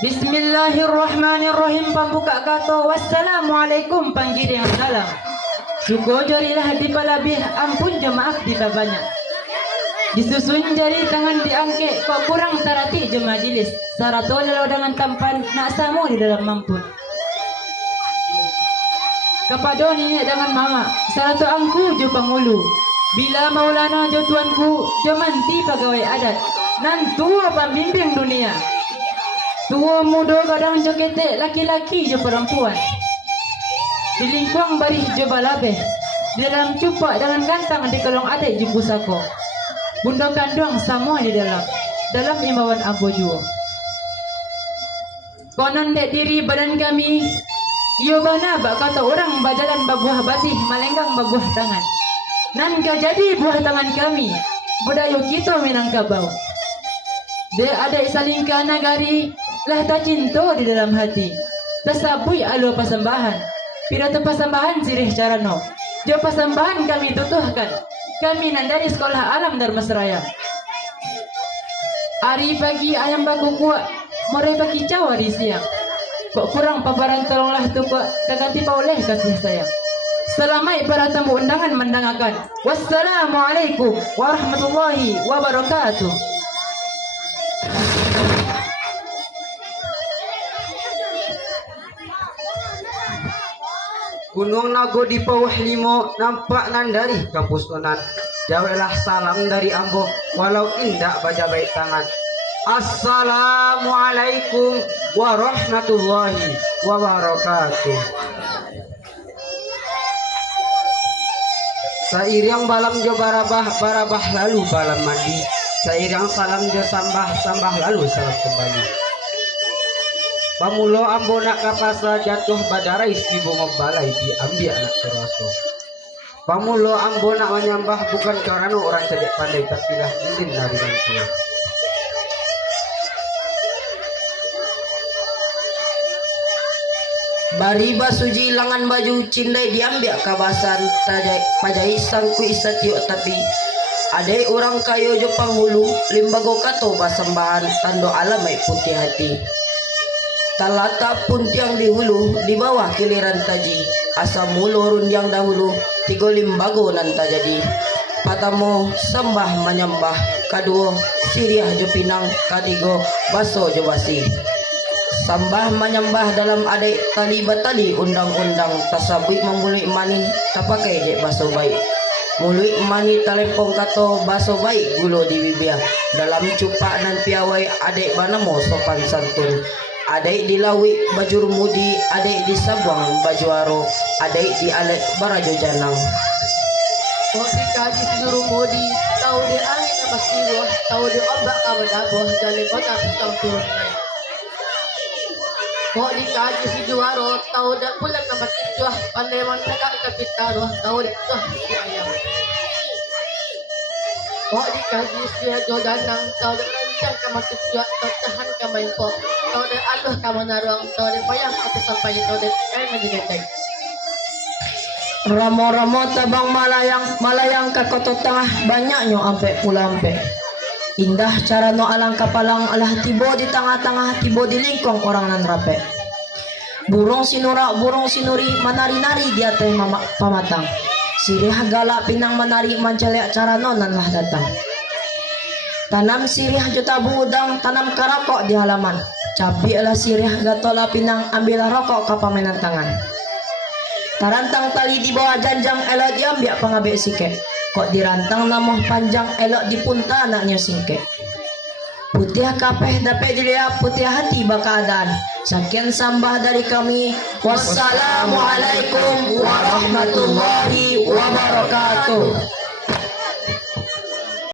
Bismillahirrahmanirrahim. Pembuka kata wassalamualaikum panggil yang salam. Syukur jarilah di palabih, ampun je maaf di banyak. Disusun jari tangan diangkat, kok kurang tarati je majlis. Sarato lalu dengan tampan, nak samu di dalam mampun. Kepada nenek dengan mama, sarato angku je pangulu. Bila maulana je tuanku, je manti pegawai adat. Nan tua pembimbing dunia. Tua muda kadang je ketek, laki-laki je perempuan. Di lingkuang barih je balabeh. Di dalam cupak dengan gantang di kolong adik je pusako. Bunda kandung sama di dalam imbauan Abu Juo. Konon dek diri badan kami, iyo bana bak kata orang bajalan babuah batih malenggang babuah tangan. Nan ka jadi buah tangan kami, budaya kita Minangkabau. Dek adik saling ka nagari, lah tak cinta di dalam hati. Tersabui alu pasembahan. Pidato pasembahan sirih carano. Jo pasembahan kami tutuhkan. Kami nan dari sekolah alam Darmasraya. Hari pagi ayam baku kuat, more pagi cawa di siang. Kok kurang paparan tolonglah tu kok kakati pauleh kasih sayang. Selamai para tamu undangan mendengarkan. Wassalamualaikum warahmatullahi wabarakatuh. Gunung Nago di bawah limo, nampak nan dari kampus Unan. Jawablah salam dari Ambo, walau indah baca baik tangan. Assalamualaikum warahmatullahi wabarakatuh. Sairing balam jo barabah lalu balam mandi. Sairing salam jo sambah lalu salam kembali. Pamulo ambo nak kapasa jatuh badarai si bunga balai diambil anak suraso. Pamulo ambo nak menyambah bukan karena orang cerdik pandai, tapi lah izin dari orang tua. Bari basuji langan baju cindai diambil kabasan pajai sangku isatio tapi adai orang kayo jo panghulu limbago kato basambahan tando alamai putih hati. Talata pun tiang di hulu, di bawah kiliran taji. Asa mulurun yang dahulu, tigo limbago nan tajadi. Patamu sembah menyembah, kaduo siriah jo pinang, katigo baso jo basi. Sambah menyembah dalam adek tali batali undang-undang, tasabui memului mani, tapakai je baso baik. Mului mani talempong kato baso baik gulo di bibia. Dalam cupak nan piawai adek banamo sopan santun. Adai di lawi baju rumudi, adai di sabuang baju aro, adai di alet barajo janang. Kau dikaji seluruh mudi, tahu di angin apa siwa, tahu di ombak kawan aboh, jalin kota tahu turun naik. Kau dikaji si juaro, tahu dak bulan nama tijuah, pandai mandaga tapi taruh, tahu dak tuah si ayam. Kau dikaji si jodanang, tahu dak rancang kamar tijuah, tahu tahan kamar impok. Tahu dek aluh kamu narong, tahu dek payah aku sampai tahu dek menjadi. Ramo-ramo tabang malayang ke kota tengah banyaknya ampe pula ampe. Indah cara no alang kapalang alah tibo di tengah-tengah tibo di lingkong orang nan rape. Burung sinura burung sinuri menari-nari di atas pamatang. Sirih galak pinang menari mancelek cara no nan lah datang. Tanam sirih juta budang, tanam karakok di halaman. Cabi ala sirih gatola pinang, ambillah rokok kapamenan tangan. Tarantang tali di bawah janjang elok diambil pengabek sike. Kok dirantang namoh panjang elok dipunta anaknya singke. Putih kapeh dapat dilihat putih hati bakadan. Sekian sambah dari kami. Wassalamualaikum warahmatullahi wabarakatuh.